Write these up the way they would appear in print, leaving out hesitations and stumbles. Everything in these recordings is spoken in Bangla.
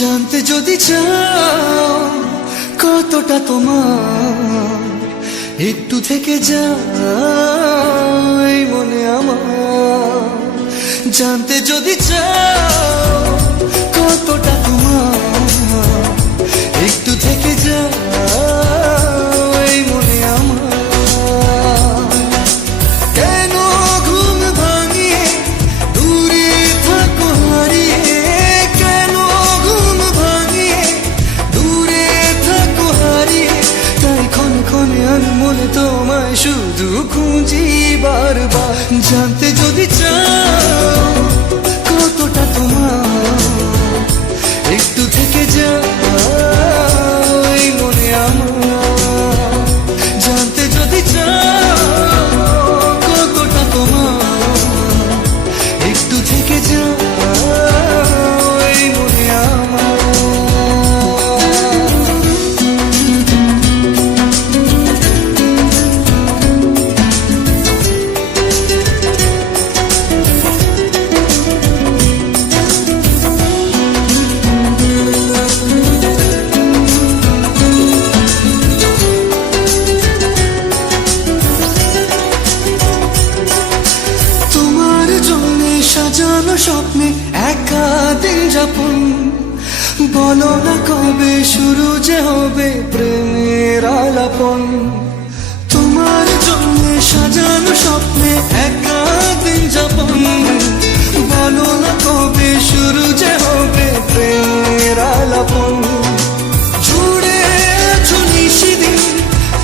জানতে যদি চাও কতটা তোমার, একটু থেকে যাই মনে আমার। জানতে যদি চাও কতটা তোমার, একটু থেকে যাই মনে আমার। কেন ঘুম ভাঙিয়ে দূরে থাকো হারিয়ে, কেন ঘুম ভাঙিয়ে দূরে থাকো হারিয়ে, তাই ক্ষণে ক্ষণে আমি মনে তোমায় শুধু খুঁজি বারবার। জানতে যদি চাও কতটা তোমার, একটু থেকে যাই মনে আমার। জানতে যদি চাও কতটা তোমার, একটু থেকে যাই মনে আমার। সাজানো স্বপ্নে একা দিন যাপন, বলো না কবে শুরু যে হবে প্রেমের আলাপন। তোমার জন্য সাজানো স্বপ্নে একা দিন যাপন, বলো না কবে শুরু যে হবে প্রেমের আলাপন। জুড়ে আছো নিশিদিন,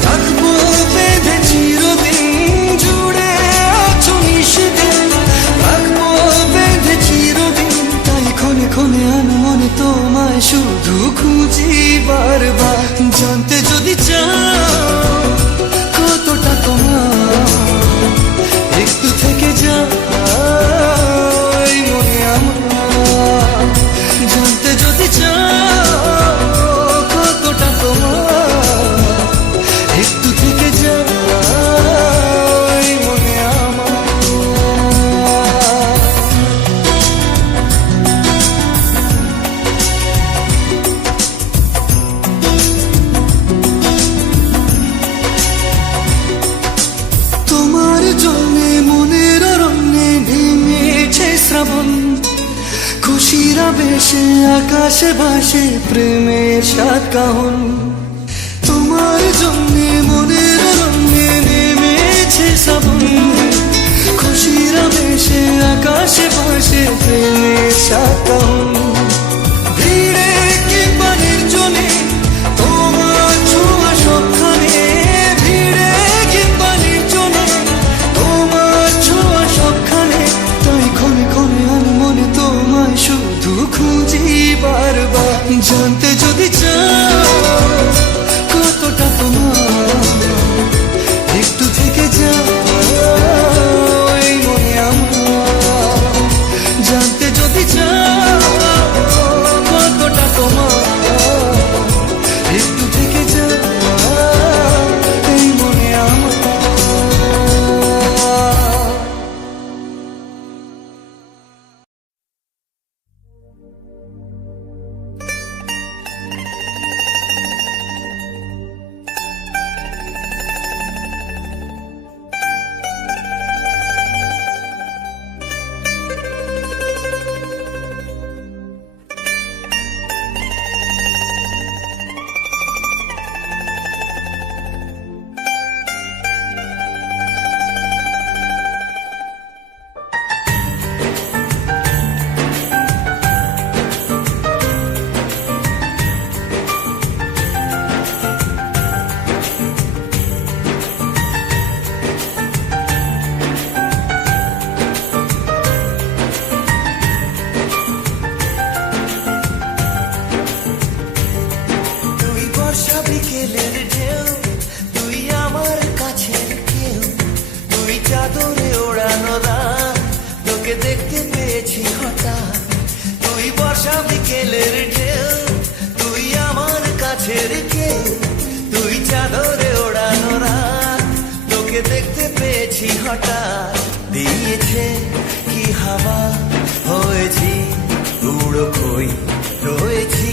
রাখবো বেঁধে চিরদিন। জুড়ে আছো নিশিদিন, রাখবো বেঁধে চিরদিন। তাই ক্ষণে ক্ষণে আমি মনে তোমায় শুধু খুঁজি বারবার। জানতে যদি চাও কতটা তোমার, একটু থেকে যাই মনে আমার। জানতে যদি চাও কতটা তোমার, একটু থেকে যাই মনে আমার। তোমার জন্যে মনের অরণ্যে নেমেছে শ্রাবণ, খুশির আবেশে আকাশে ভাসে প্রেমের সাত কাহন। তোমার জন্যে মনের অরণ্যে নেমেছে শ্রাবণ, খুশির আবেশে আকাশে ভাসে প্রেমের সাত কাহন। ভিড়ে কিংবা নির্জনে তোমার ছোঁয়া সবখানে, ভিড়ে কিংবা নির্জনে তোমার ছোঁয়া সবখানে। তাই ক্ষণে ক্ষণে আমি মনে তোমায় শুধু খুঁজি বারবার। জানতে যদি চাও কতটা তোমার, একটু থেকে যাই মনে আমার। জানতে যদি চাও কতটা তোমার, একটু থেকে যাই মনে আমার। দেখতে পেয়েছি হঠাৎ, দিয়েছে কি হাওয়া, হয়েছি উড়ো কই রয়েছি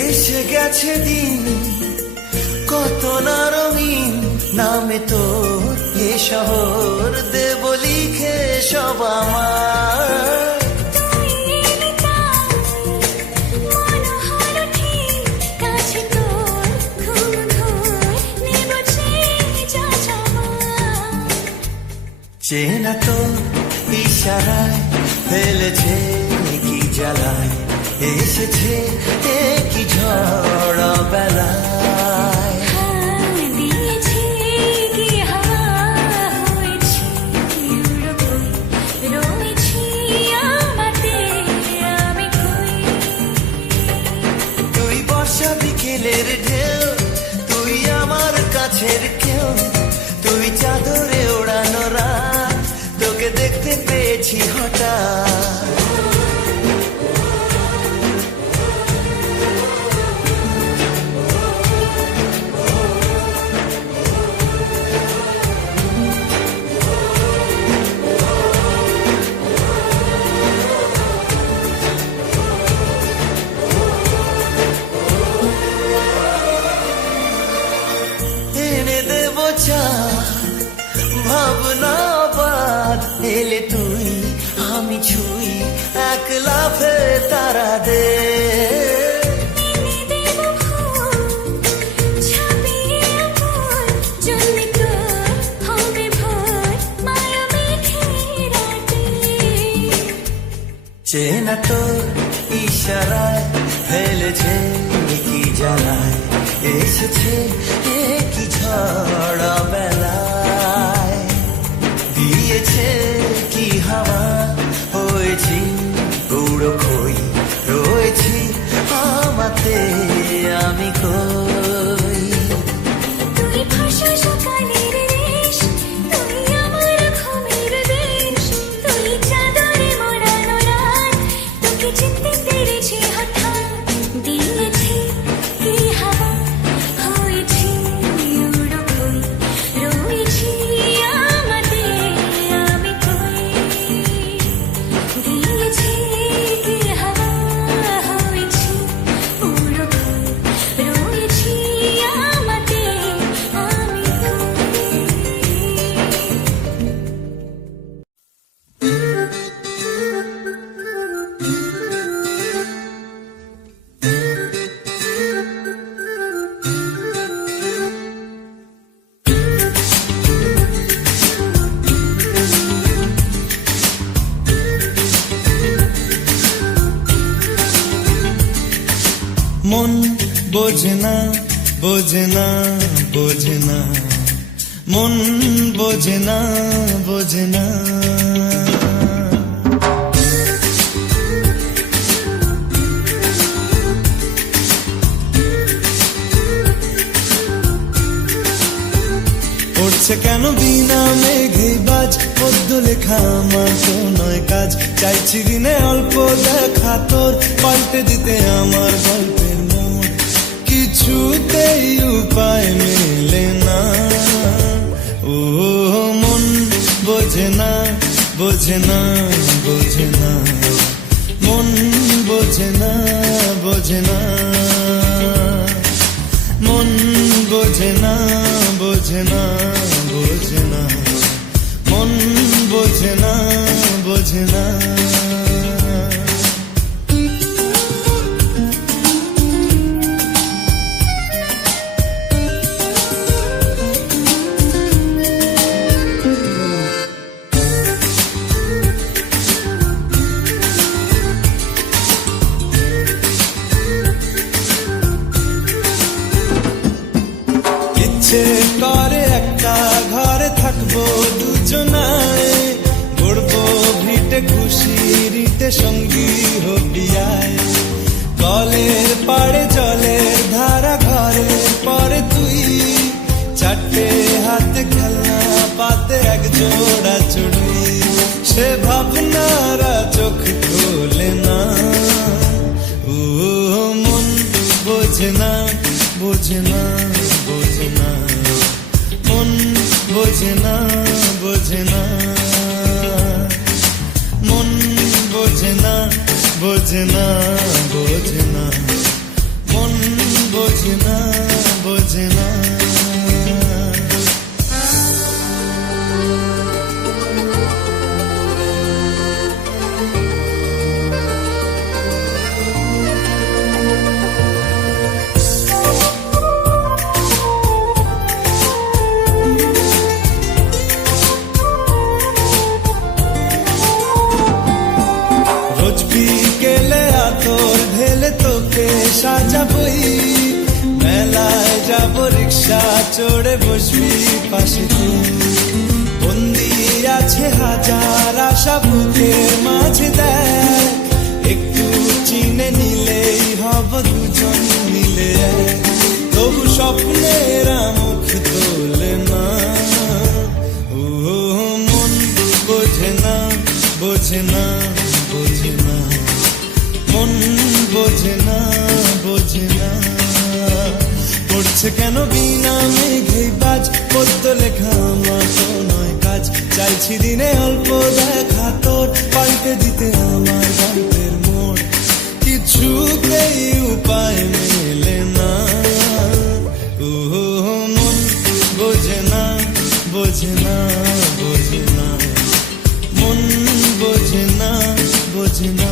এসে গেছে দিন কত না রঙিন, নামে তোর এ শহর দেব লিখে সব আমার। চেনা তো ইশারায় ফেলেছে কি জ্বালায়, এসেছে কি ঝড় বেলায়। তুই বর্ষা বিকেলের ঢেউ, তুই আমার কাছের কেউ, তুই চাদরে ওড়ানো রাত, তোকে দেখতে পেয়েছি হঠাৎ। এনে দেব চা ভাবনা বাদ, এলে তুই আমি ছুই এক লাফে তারা দে। চেনা তো ইশারায় ফেলেছে কি জ্বালায়, এসেছে কি ঝড় বেলায়। দিয়েছে কি হাওয়া, হয়েছি উড়ো খই, রয়েছি আমাতে আমি কই। তুই ভাষা সকালের দেশ, তুই আমার ঘুমের দেশ, তুই চাদরে মোড়ানো রাত, তোকে চিনতে পেরেছি হঠাৎ। দিয়েছি কি হাওয়া, হয়েছি উড়ো খই, রয়েছি আমাতে আমি কই। দিয়েছি কি হাওয়া, হয়েছি উড়ো খই, রয়েছি আমাতে আমি মন বোঝে না বোঝে না বোঝে না, মন বোঝে না বোঝে না। পড়ছে কেন বিনা মেঘে বাজ, পদ্য লেখা আমার তো নয় কাজ। চাইছি দিনে অল্প দেখা তোর, পাল্টে দিতে আমার গল্পের মোড়, কিছুতেই উপায় মেলে না। ও মন বোঝে না বোঝে না বোঝে না, মন বোঝে না বোঝে না, মন বোঝে না বোঝে না বোঝে না, মন বোঝে না বোঝে না। ইচ্ছে করে একটা ঘরে থাকবো দুজনায়, গড়বো ভিটে খুশিরিতে সঙ্গী হবিয়ায়। কলের পাড়ে জলের ধারা, ঘরের পরে তুই, চারটে হাতে খেলনা পাতে এক জোড়া চুড়ি। সে ভাবনারা চোখ খোলে না। ও মন বোঝে না বোঝে না বোঝে না, মন বোঝে না বোঝে না, মন বোঝে না বোঝে না বোঝে না, মন বোঝে না বোঝে না। রোজ বিকেলে আতর ঢেলে তোকে সাজাবই, মেলায় যাব রিক্সা চড়ে বসবি পাশে তুই। বন্দি আছে হাজার আশা বুকের মাঝে, দেখ একটু চিনে নিলেই হব দুজন মিলে এক। তবু স্বপ্নের মুখ তোলে না, ও মন বোঝে না বোঝে না বোঝে না, মন বোঝে না বোঝে না। পড়ছে কেন বিনা মেঘে বাজ, পদ্য লেখা আমার তো নয় কাজ। চাইছি দিনে অল্প দেখা তোর, পাল্টে দিতে আমার গল্পের মোড়। কিছুতেই উপায় মেলে না, ও মন বোঝে না বোঝে না বোঝে না, মন বোঝে না বোঝে না।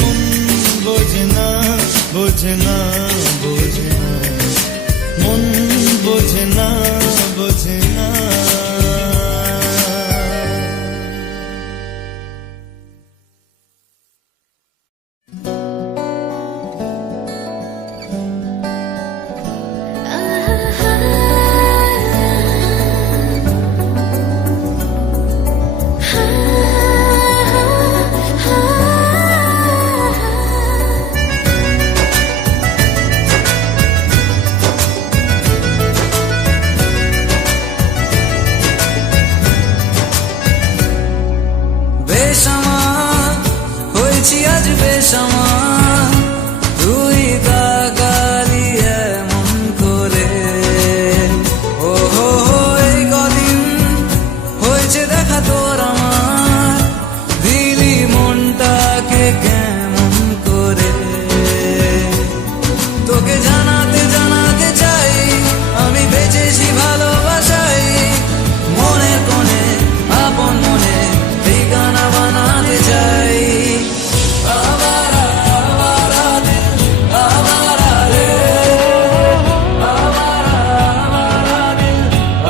মন বোঝে না বোঝে না বোঝে না, মন বোঝে না বোঝে না। বেসামাল হয়েছি আজ বেসামাল, তুই তাকালি এমন করে। ও হো এই কদিন হয়েছে দেখা তোর আমার, দিলি মনটাকে কেমন করে। তোকে জানাতে জানাতে চাই আমি বেঁচেছি ভালোবাসাই, মনের কোণে আপন মনে ঠিকানা বানাতে চাই। আবারা আবারা দিল আবারা রে, আবারা আবারা দিল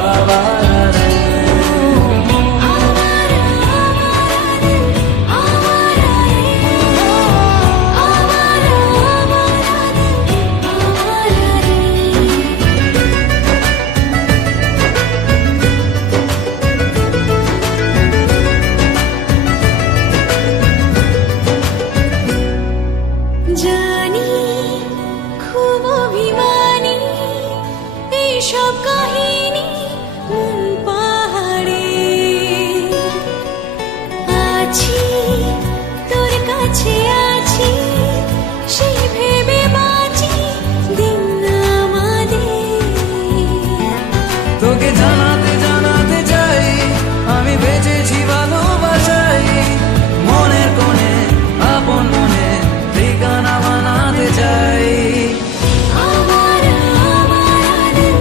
আবারা রে। জানি খুব অভিমানী, এইসব কাহিনী মন পাহাড়ে। আছি তোর কাছে আছি, সেই ভেবে বাঁচি দিন আমাদের। তোকে জানাতে জানাতে চাই আমি বেঁচেছি ভালোবাসাই, মনের কোণে আপন মনে ঠিকানা বানাতে চাই। আমার আমার দিল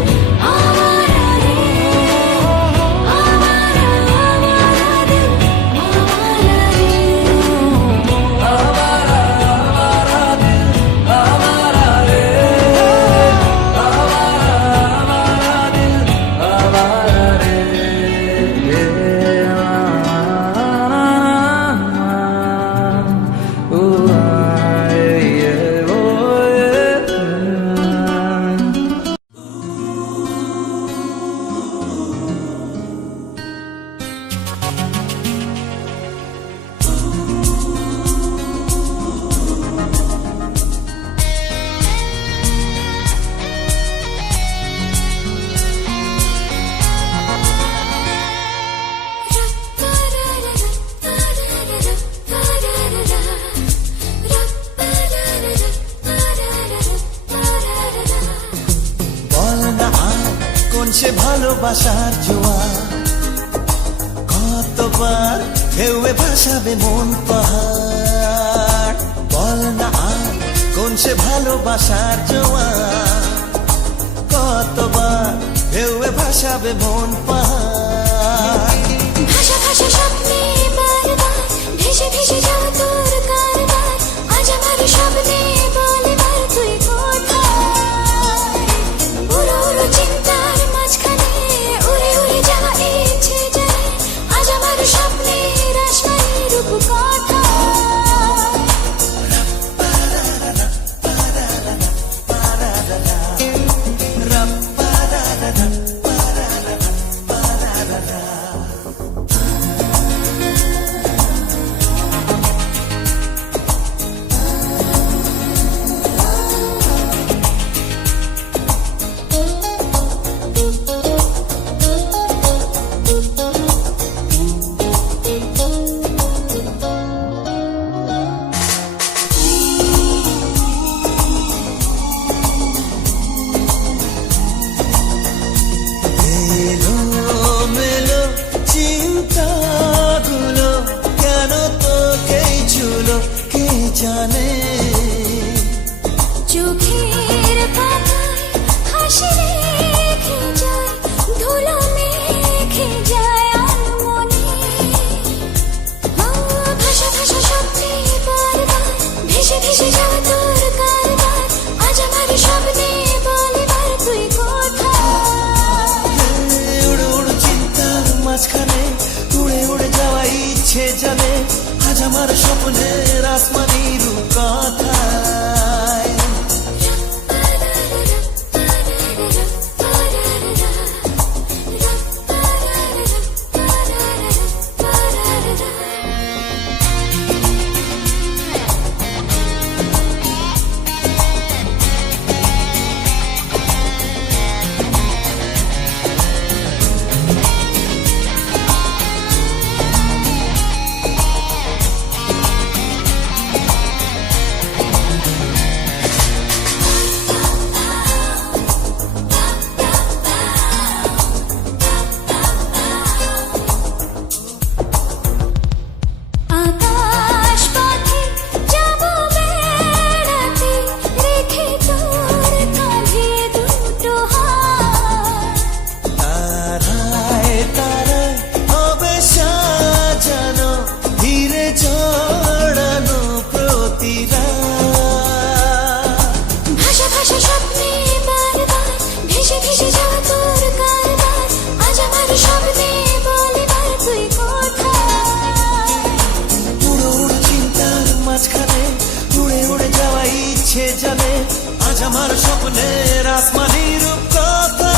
আমার রে, আমার আমার দিল আমার রে। আবারা আবারা দিল আবারা রে, আবারা আবারা দিল আবারা রে। ও আয়ে ও বল না আর কোন সে ভালোবাসার জোয়ার, কতবার ঢেউয়ে ভাসাবে মন পাহাড়। বল না আর কোন সে ভাসে ভালোবাসার জোয়ার, কতবার ঢেউয়ে ভাসাবে মন পাহাড়। ভাষা ভাষা স্বপ্নে বারবার ভেসে ভেসে যাও তোর কারবার, আজ আমার স্বপ্নে বলে বার তুই কোথায়। উড়ো উড়ো চিন্তার মাঝখানে উড়ে উড়ে যাওয়া ইচ্ছে জানে, আজ আমার স্বপ্নে রাজবাড়ি রূপকথা। এলো মেলো চিন্তাগুলো কেন তোকেই ছুলো কে জানে। চোখের পাতায় হাসি রেখে যায়, ধুলো মেখে যায় আনমনে। ভাষা ভাষা স্বপ্নে বারবার ভেসে ভেসে যাওয়া তোর কারবার, আজ আমার স্বপ্নে বলে বার তুই কোথায়। উড়ো উড়ো চিন্তার মাঝখানে উড়ে উড়ে যাওয়া ইচ্ছে জানে, আজ আমার স্বপ্নের আসমানি রূপকথায়। আকাশ পথে যাব বেড়াতে, রেখে তোর কাঁধে দুটো হাত। তারায় তারায় হবে সাজানো ধীরে জড়ানো প্রতিরা। ভাষা ভাষা স্বপ্নে বারবার ভেসে ভেসে যাওয়া তোর কারবার, আজ আমার স্বপ্নে বলে বার তুই কোথায়। উড়ো উড়ো চিন্তার মাঝখানে উড়ে উড়ে যাওয়া ইচ্ছে জানে, আজ আমার স্বপ্নের আসমানি রূপকথা।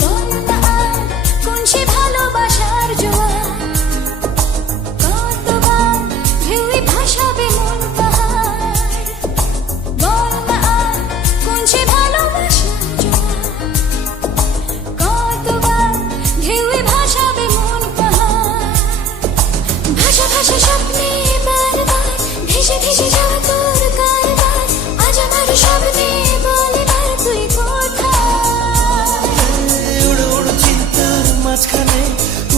বল না আর কোন সে ভালোবাসার জোয়ার, কতবার ঢেউয়ে ভাসাবে মন পাহাড়। বল না আর কোন সে ভালোবাসার জোয়ার, কতবার ঢেউয়ে ভাসাবে মন পাহাড়। ভাষা ভাষা স্বপ্নে বারবার ভেসে ভেসে যাওয়া তোর কারবার, আজ আমার স্বপ্নে বলে বার তুই কোথায়। উড়ো উড়ো চিন্তার মাঝখানে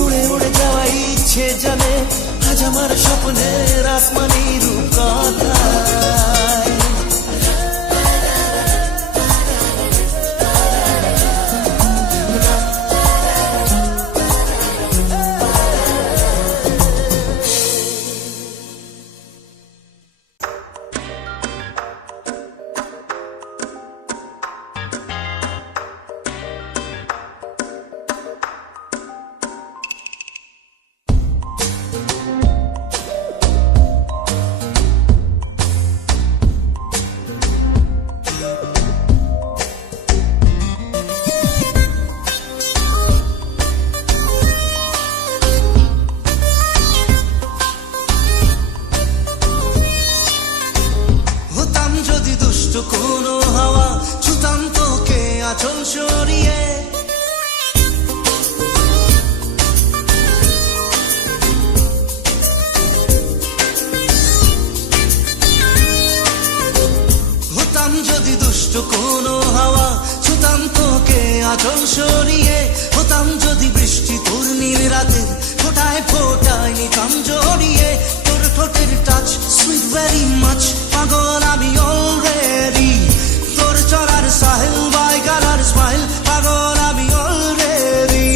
উড়ে উড়ে যাওয়া ইচ্ছে জানে, আজ আমার স্বপ্নের আসমানি রূপকথায়। কোনো হাওয়া ছুতাম তোকে আঁচল সরিয়ে, হতাম যদি দুষ্ট কোনো হাওয়া ছুতাম তোকে আঁচল সরিয়ে হতাম যদি বৃষ্টি তোর নীল রাতের ফোটায় ফোটায় নিতাম জড়িয়ে তোর ঠোঁটের টাচ সুইট ভেরি মাচ পাগল আমি অলরেডি তোর চলার সাহেল বাই গালার স্মাইল পাগল আমি অলরেডি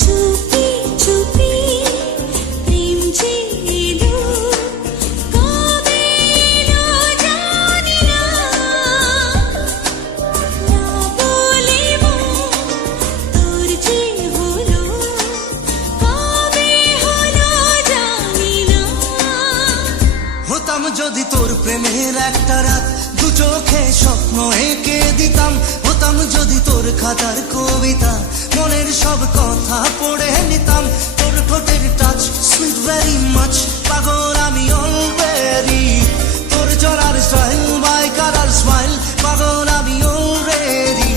চুপি চুপি প্রেম যে এলো কবে এলো জানি না না বলে তোর যে হলো কবে হলো জানি না হতাম যদি তোর প্রেমের একটা রাত দু চোখে স্বপ্ন এঁকে দিতাম হতাম যদি তোর খাতার কবিতা মনের সব কথা পড়ে নিতাম তোর ঠোঁটের টাচ সুইট ভেরি মাচ পাগল আমি অলরেডি তোর চলার স্টাইল বাই কালার স্মাইল পাগল আমি অলরেডি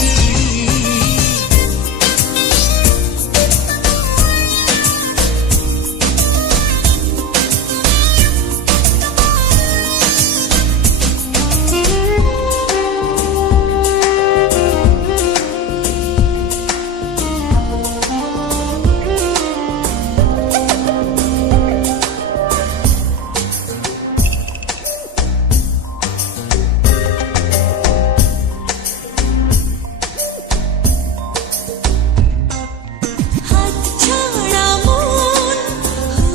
হাত ছাড়া মন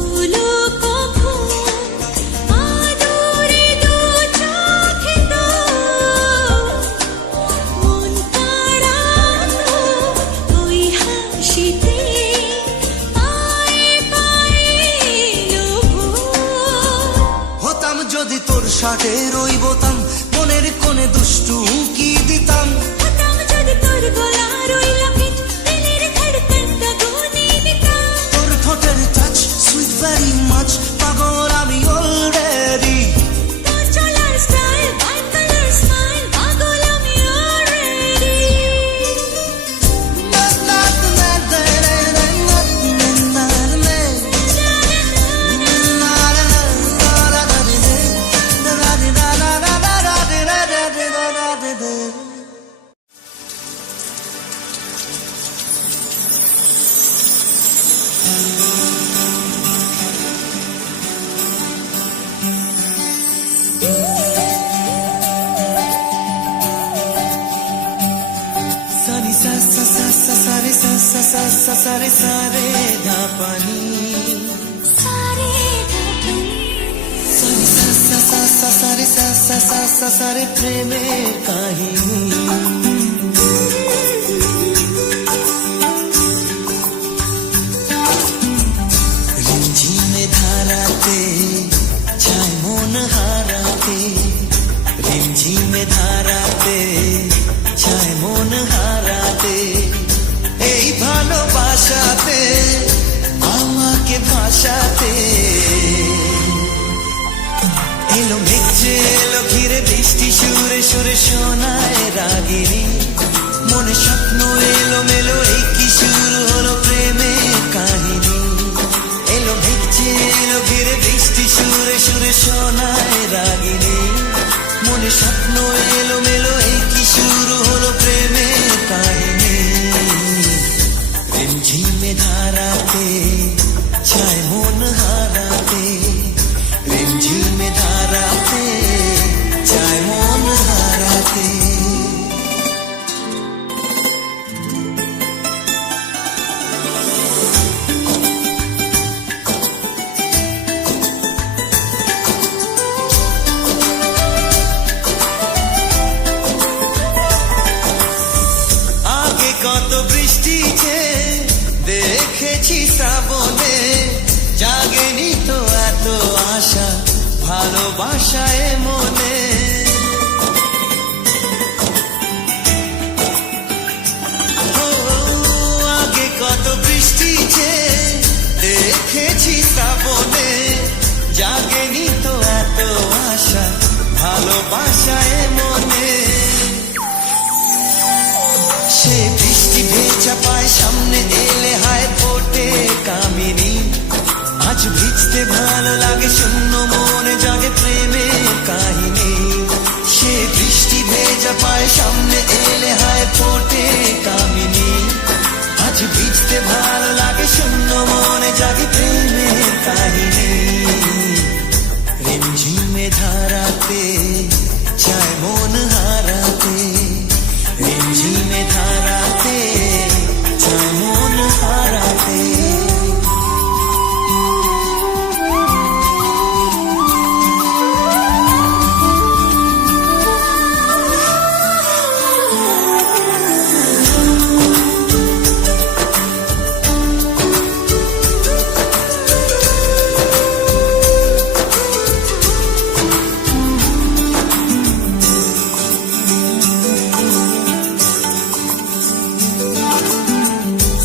হলো কখন আদরে দু চোখে তো মন কাড়া ওই হাসিতে পায়ে পায়ে লোভ হতাম যদি তোর শার্টের ওই বোতাম মনের কোণে দুষ্টু কি দিতাম হতাম যদি তোর গলার ওই লকেট দিলের ধড়কনটা গুনে দিতাম তোর ঠোঁটের টাচ সুইট ভেরি মাচ পাগল আমি অলরেডি তোর চলার স্টাইল বাই কালার স্মাইল পাগল আমি অলরেডি সানি সা সা সা সা সারে সা সা সা সা সারে সারে ধা পানি সারে ধাপনি সানি সা সা সা সা সারে সা সা সা সা সারে প্রেমের কাহিনী রিমঝিমে ধারাতে চায় মন হারাতে রিমঝিমে ধারাতে চায় মন হারাতে এই ভালোবাসাতে আমাকে ভাসাতে এলো মেঘে এলো ঘিরে বৃষ্টি সুরে সুরে শোনায় রাগিনী মনে স্বপ্ন এলো মেলো এই কি শুরু হলো প্রেমের কাহিনী এলো মেঘে এলো ঘিরে বৃষ্টি সুরে সুরে শোনায় রাগিনী মনে স্বপ্ন এলো মেলো এই কি শুরু হলো প্রেমের কাহিনী রিমঝিমে ধারাতে চায় মন হারাতে রিমঝিমে ধারাতে চায় মন হারাতে কত বৃষ্টি যে দেখেছি শ্রাবণে জাগেনি তো এত আশা ভালোবাসায় মনে ভালোবাসায় মনে সে বৃষ্টি ভেজা পায় সামনে এলে হায় ফোটে কামিনী আজ ভিজতে ভালো লাগে শূন্য মনে জাগে প্রেমের কাহিনী সে বৃষ্টি ভেজা পায় সামনে এলে হায় ফোটে কামিনী আজ ভিজতে ভালো লাগে শূন্য মনে জাগে প্রেমের কাহিনী রিমঝিমে ধারাতে চায় মন হারাতে রিমঝিমে ধারাতে চায় মন হারাতে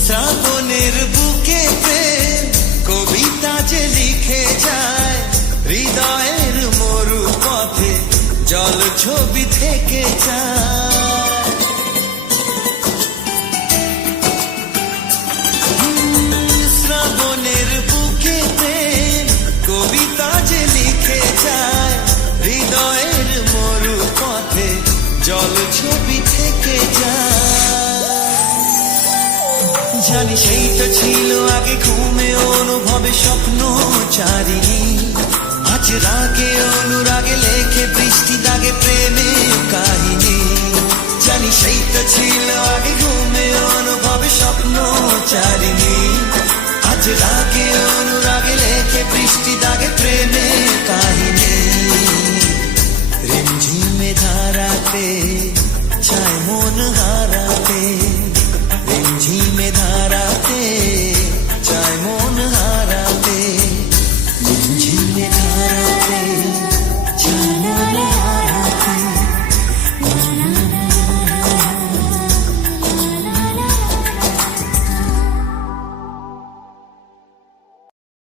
শ্রাবণের বুকে প্রেম কবিতা যে লিখে যায় হৃদয়ের মরু পথে জল ছবি থেকে যায় শ্রাবণের বুকে প্রেম কবিতা যে লিখে যায় হৃদয়ের মরু পথে জল ছবি থেকে যায় জানি সেই তো ছিল আগে ঘুমে অনুভবে স্বপ্ন চারিণী আজ রাগে অনুরাগ